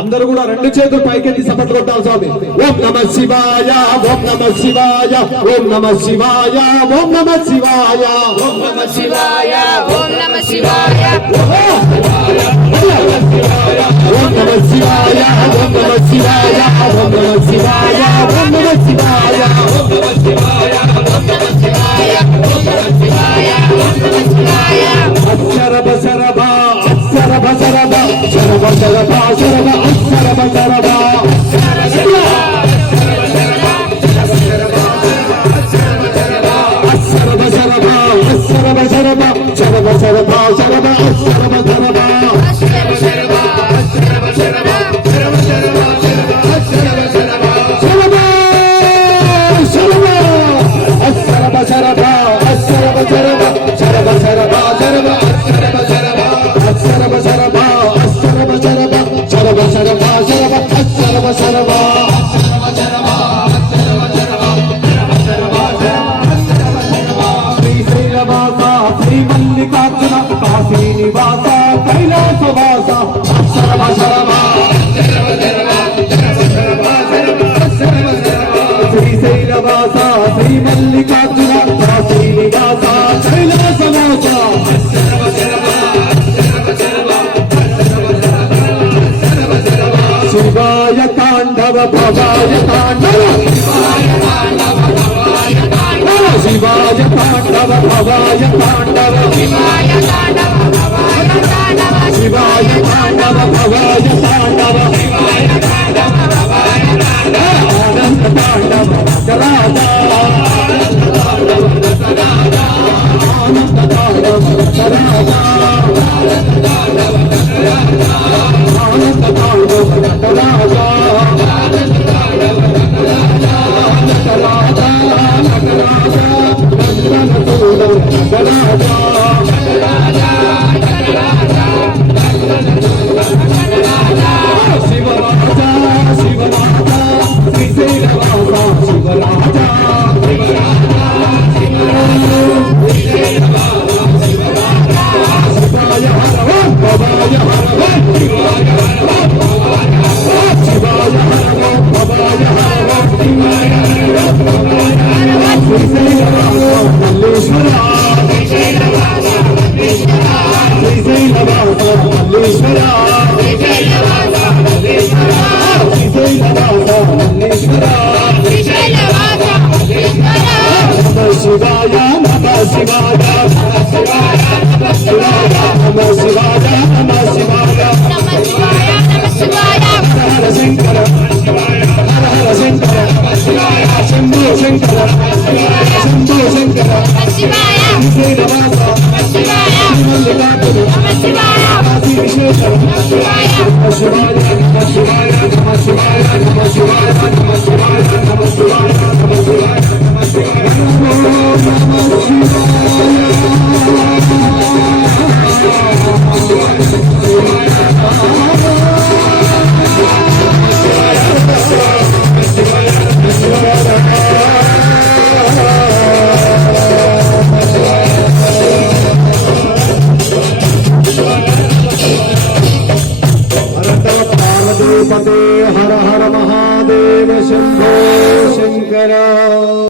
అందరూ కూడా రెండు చేతులు పైకెత్తి సపట్లు కొట్టాలి స్వామి. ఓం నమ శివాయ, ఓం నమ శివాయ, ఓం నమ శివాయ, ఓం నమ శివాయ, ఓం నమ శివాయ, ఓం నమ శివాయ, ఓం నమ శివాయ, ఓం నమ శివాయ, ఓం నమ శివాయ, ఓం నమ శివాయ, ఓం నమ శివాయ, ఓం నమ శివాయ, ఓం నమ శివాయ, ఓం నమ శివాయ. అక్షరభ శరభ అక్షరభ శరభ శరభ శరభ శరభ అక్షరభ శరభ అక్షరభ శరభ అక్షరభ శరభ శరభ శరభ శరభ అక్షరభ శరభ శ్రీమల్లికార్జున కాశీ నివాస కైలాసవాస శరభ శరభ శ్రీశైలవాస శ్రీమల్లికార్జున కాశీ నివాస కైలాసవాస శివాయ తాండవ భవాయ తాండవ శివాయ తాండవ భవాయ తాండవ శివాయ తాండవ భవాయ తాండవ శివాయ తాండవ భవాయ తాండవ ఆనంద తాండవ రాజరాజ ఆనంద తాండవ రాజరాజ ఆనంద తాండవ రాజరాజ ఆనంద తాండవ రాజరాజ ఆనంద తాండవ రాజరాజ ఆనంద తాండవ రాజరాజ నటరాజ నటరాజ నందన తోడ నటరాజ నటరాజ నటరాజ నందన తోడ నటరాజ శివరాజ శివరాజ శ్రీశైలవాస శివరాజ శివరాజ శ్రీశైలవాస శివరాజ శివాయ హర ఓం భవాయ హర ఓం శివాయ హర ఓం భవాయ హర ఓం శివాయ హర ఓం భవాయ హర ఓం శివాయ హర ఓం భవాయ హర ఓం శ్రీశైలవాస మల్లేశ్వర శ్రీశైలవాస మల్లేశ్వర శ్రీశైలవాస మల్లేశ్వర శ్రీశైలవాస మల్లేశ్వర శ్రీశైలవాస మల్లేశ్వర శ్రీశైలవాస మల్లేశ్వర నమ శివాయ నమ శివాయ నమ శివాయ నమ శివాయ నమ శివాయ నమ శివాయ నమ శివాయ నమ శివాయ హర శంకర హర హర శంకర శివాయ శంభో శంకర శంభో శంకర శివాయ శ్రీశైలవాస శివాయ మల్లికార్జున శివాయ కాశీ విశ్వేశ్వర శివాయ శివాయ శివాయ